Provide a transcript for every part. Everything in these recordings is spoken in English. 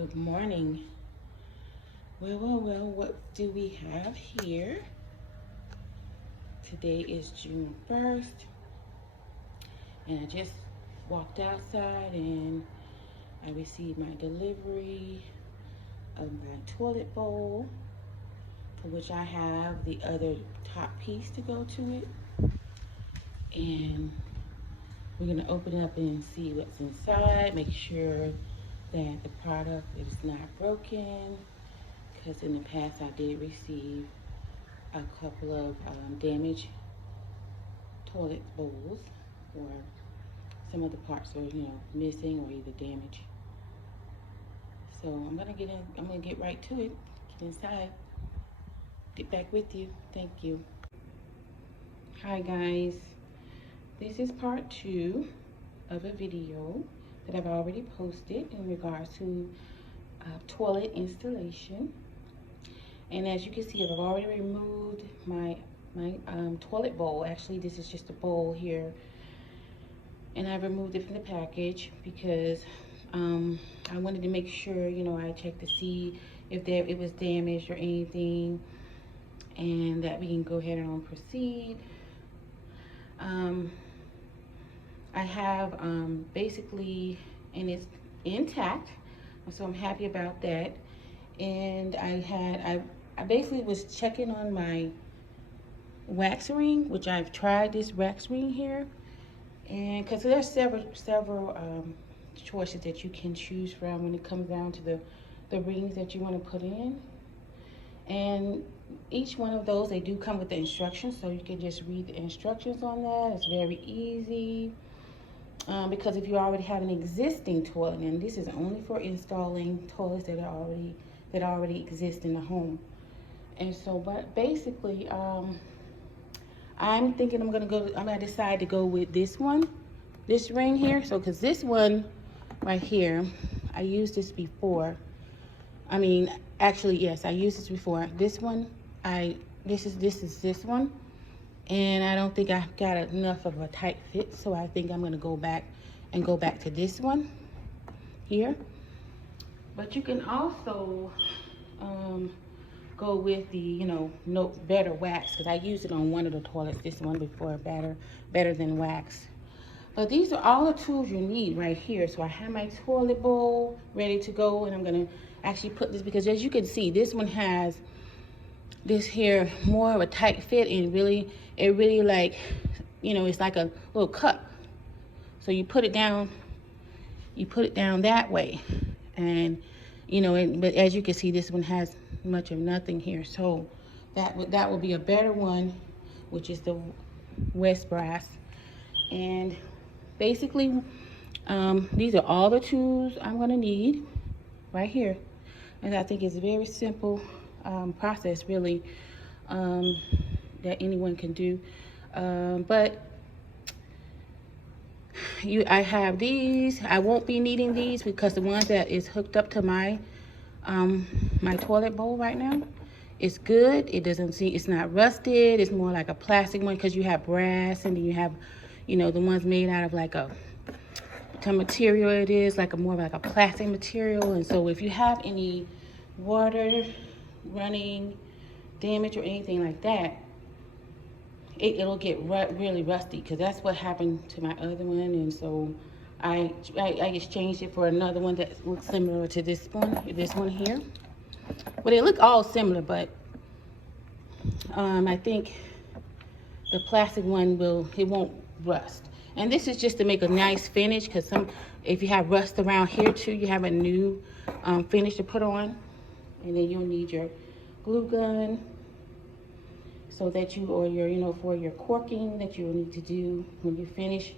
Good morning. Well, what do we have here? Today is June 1st, and I just walked outside and I received my delivery of my toilet bowl, for which I have the other top piece to go to it. And we're gonna open it up and see what's inside, make sure that the product is not broken, because in the past I did receive a couple of damaged toilet bowls, or some of the parts are missing or either damaged. So I'm gonna get right to it. Get inside, get back with you. Thank you. Hi guys, this is part 2 of a video that I've already posted in regards to toilet installation. And as you can see, I've already removed my toilet bowl. Actually, this is just a bowl here, and I removed it from the package because I wanted to make sure, I checked to see if it was damaged or anything, and that we can go ahead and proceed. I have basically, and it's intact, so I'm happy about that. And I basically was checking on my wax ring, which I've tried this wax ring here, and because there's several choices that you can choose from when it comes down to the rings that you want to put in. And each one of those, they do come with the instructions, so you can just read the instructions on that. It's very easy, because if you already have an existing toilet, and this is only for installing toilets that already exist in the home. And so, but basically, I'm thinking I'm gonna decide to go with this ring here. So, because this one right here, I used this before. I mean, actually, yes, I used this before. This one, this is this one, and I don't think I got enough of a tight fit. So I think I'm gonna go back to this one here. But you can also go with the no better wax, because I used it on one of the toilets, this one before, better than wax. But these are all the tools you need right here. So I have my toilet bowl ready to go, and I'm gonna actually put this, because as you can see, this one has this here more of a tight fit, and it really like, it's like a little cup. So you put it down that way, and but as you can see, this one has much of nothing here. So that would be a better one, which is the West Brass. And basically, these are all the tools I'm gonna need right here. And I think it's a very simple process, really, that anyone can do. But I have these. I won't be needing these, because the ones that is hooked up to my my toilet bowl right now, it's good. It's not rusted. It's more like a plastic one, because you have brass, and then you have the ones made out of like a material. It is like more like a plastic material. And so if you have any water running damage or anything like that, it'll get really rusty, because that's what happened to my other one. And so I exchanged it for another one that looks similar to this one here. But they look all similar, but I think the plastic one won't rust. And this is just to make a nice finish, because if you have rust around here too, you have a new finish to put on. And then you'll need your glue gun, so that or your for your corking that you will need to do when you finish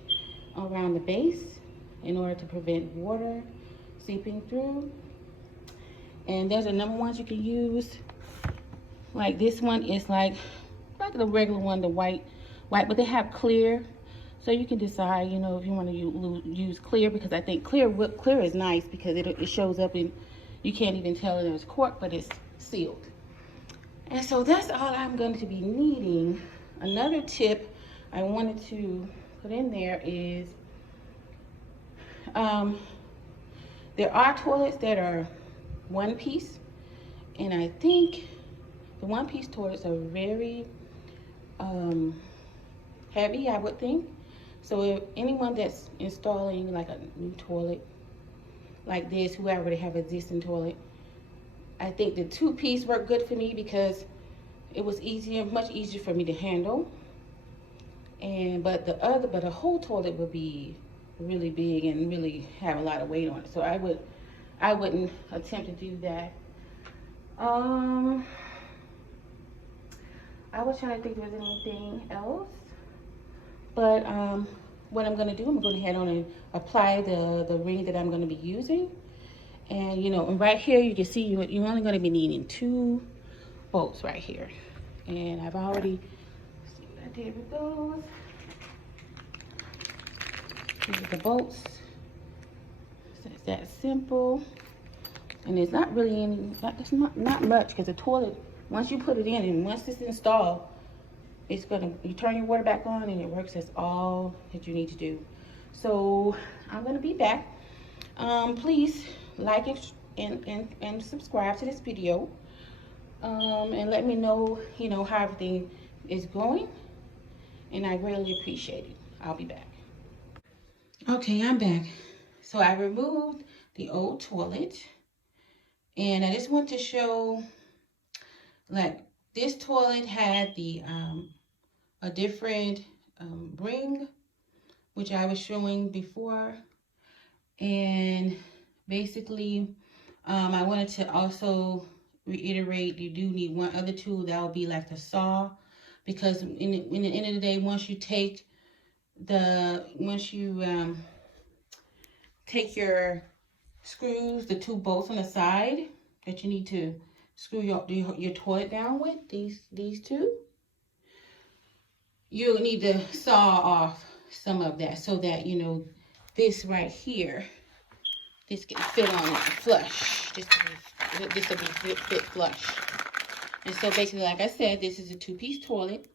around the base, in order to prevent water seeping through. And there's a number ones you can use. Like this one is like the regular one, the white, but they have clear. So you can decide, if you want to use clear, because I think clear is nice, because it shows up and you can't even tell it it's cork, but it's sealed. And so that's all I'm going to be needing. Another tip I wanted to put in there is, there are toilets that are one piece, and I think the one piece toilets are very heavy, I would think. So if anyone that's installing like a new toilet like this, who already have existing toilet, I think the two piece worked good for me because it was easier, much easier for me to handle. And but a whole toilet would be really big and really have a lot of weight on it. So I wouldn't attempt to do that. I was trying to think if there was anything else, but what I'm gonna do, I'm gonna head on and apply the ring that I'm gonna be using. And you know, and right here you can see you're only gonna be needing 2 bolts right here. And I've already, see what I did with those. These are the bolts. So it's that simple. And there's not really any, it's not much, because the toilet, once you put it in and once it's installed, it's gonna, you turn your water back on and it works. That's all that you need to do. So I'm gonna be back. Please like and subscribe to this video. And let me know, you know, how everything is going. And I really appreciate it. I'll be back. Okay, I'm back. So I removed the old toilet. And I just want to show, like, this toilet had the a different ring, which I was showing before. And basically, I wanted to also reiterate, you do need one other tool. That will be like the saw, because in the end of the day, once you take your screws, the 2 bolts on the side that you need to screw your toilet down with, these 2, you'll need to saw off some of that so that, you know, this right here, this can fit on it flush. This will be fit flush. And so basically, like I said, this is a 2-piece toilet.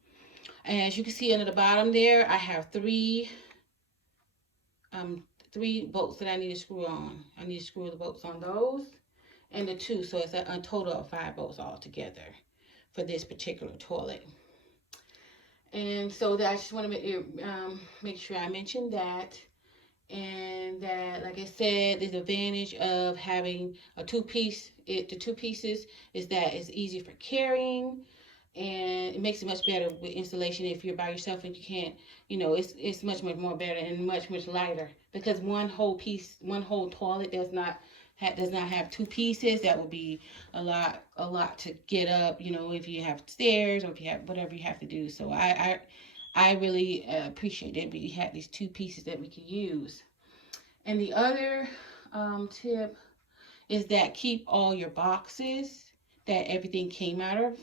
And as you can see under the bottom there, I have 3 bolts that I need to screw on. I need to screw the bolts on those and the 2. So it's a total of 5 bolts altogether for this particular toilet. And so that I just want to make sure I mention that. And that, like I said, the advantage of having a 2-piece, the 2 pieces is that it's easy for carrying, and it makes it much better with installation if you're by yourself and you can't, you know, it's much more better and much lighter, because one whole toilet does not have 2 pieces. That would be a lot to get up, you know, if you have stairs or if you have whatever you have to do. So I really appreciate that we had these 2 pieces that we could use. And the other tip is that keep all your boxes that everything came out of,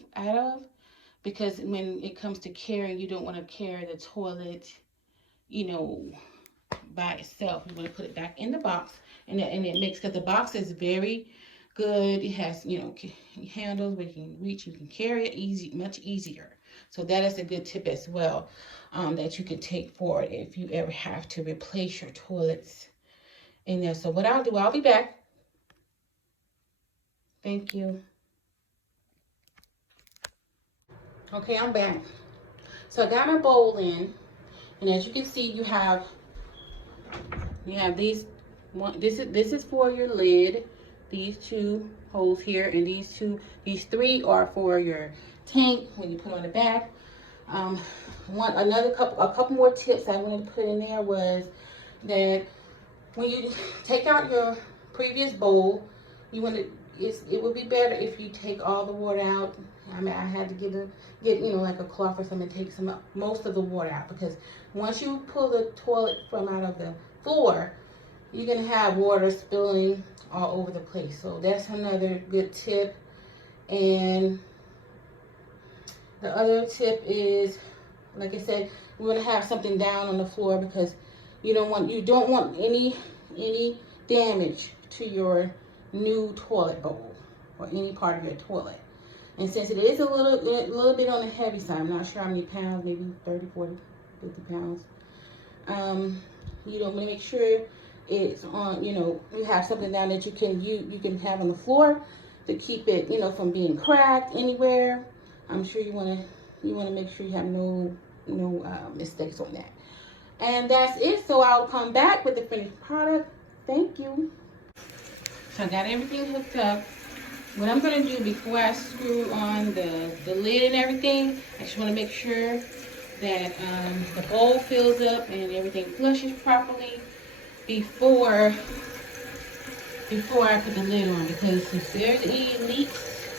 because when it comes to carrying, you don't want to carry the toilet, you know, by itself. You want to put it back in the box, and it makes, because the box is very good. It has, you know, handles where you can reach, you can carry it much easier. So that is a good tip as well, that you can take forward if you ever have to replace your toilets in there. So what I'll do, I'll be back. Thank you. Okay, I'm back. So I got my bowl in, and as you can see, you have these. This is for your lid. These 2 holes here, and these 3 are for your tank when you put on the back. A couple more tips I wanted to put in there was that when you take out your previous bowl, it would be better if you take all the water out. I mean, I had to get you know, like a cloth or something, take most of the water out, because once you pull the toilet from out of the floor, you're gonna have water spilling all over the place. So that's another good tip. And the other tip is, like I said, we're gonna have something down on the floor, because you don't want any damage to your new toilet bowl or any part of your toilet. And since it is a little bit on the heavy side, I'm not sure how many pounds, maybe 30, 40, 50 pounds. You know, make sure it's on, you have something down that you can have on the floor to keep it, from being cracked anywhere. I'm sure you want to make sure you have no mistakes on that. And that's it. So I'll come back with the finished product. Thank you. So I got everything hooked up. What I'm going to do before I screw on the lid and everything, I just want to make sure that the bowl fills up and everything flushes properly before I put the lid on, because if there's any leaks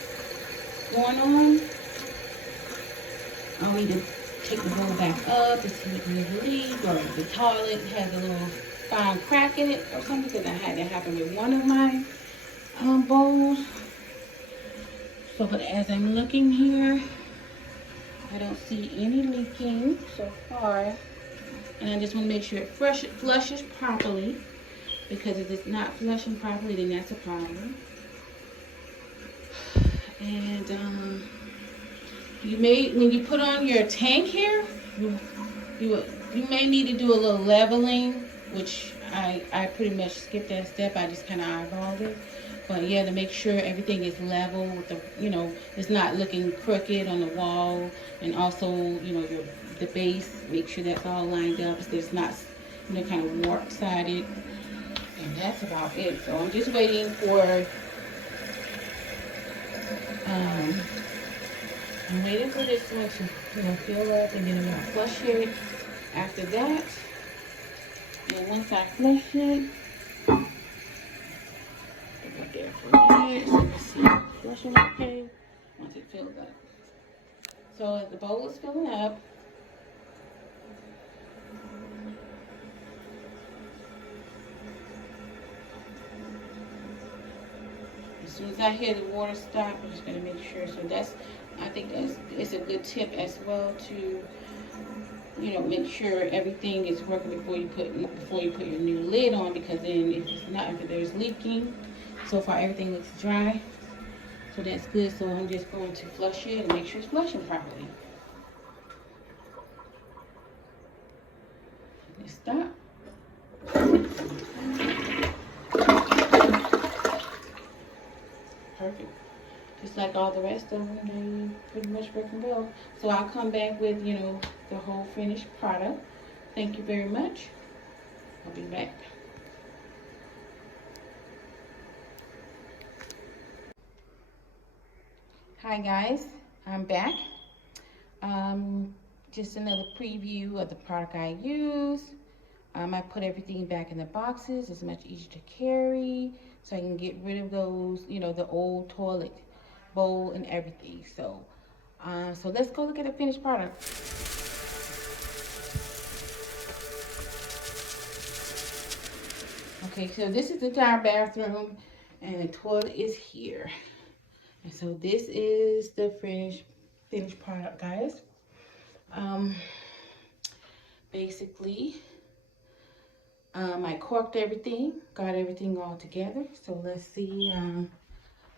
going on, I'll need to take the bowl back up to see if there's a leak, or if the toilet has a little fine crack in it or something, because I had that happen with one of my bowls. So, but as I'm looking here, I don't see any leaking so far. And I just want to make sure it flushes properly, because if it's not flushing properly, then that's a problem. And when you put on your tank here, you may need to do a little leveling, which I pretty much skipped that step. I just kind of eyeballed it. But yeah, to make sure everything is level with it's not looking crooked on the wall, and also, the base, make sure that's all lined up so it's not, kind of warp sided. And that's about it. So I'm just waiting for, I'm waiting for this one to fill up, and then I'm gonna flush it after that. And once I flush it, right there for a minute, so you can see it's flushing okay once it fills up. So as the bowl is filling up, as soon as I hear the water stop, I'm just gonna make sure. So I think it's a good tip as well to, make sure everything is working before you put your new lid on, because then if there's leaking, so far everything looks dry. So that's good. So I'm just going to flush it and make sure it's flushing properly. Let's stop. Perfect. Just like all the rest of them, they pretty much working well. So I'll come back with, the whole finished product. Thank you very much. I'll be back. Hi guys, I'm back. Just another preview of the product I use. I put everything back in the boxes. It's much easier to carry, so I can get rid of those, the old toilet bowl and everything. So, so let's go look at the finished product. Okay, so this is the entire bathroom, and the toilet is here. And so this is the finished product, guys. Basically, I corked everything, got everything all together. So let's see.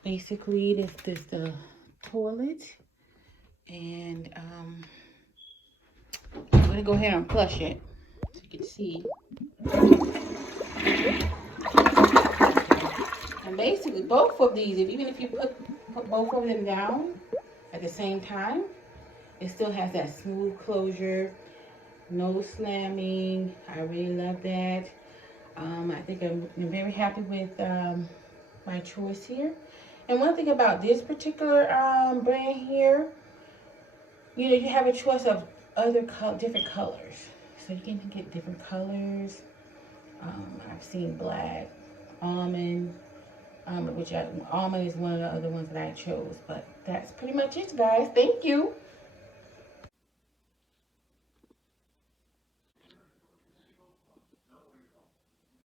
Basically, this is the toilet, and I'm gonna go ahead and flush it so you can see. And basically, both of these, even if you put both of them down at the same time, it still has that smooth closure, no slamming. I really love that. I think I'm very happy with my choice here. And one thing about this particular brand here, you have a choice of different colors. So you can get different colors. I've seen black, almond, almond is one of the other ones that I chose. But that's pretty much it, guys. Thank you.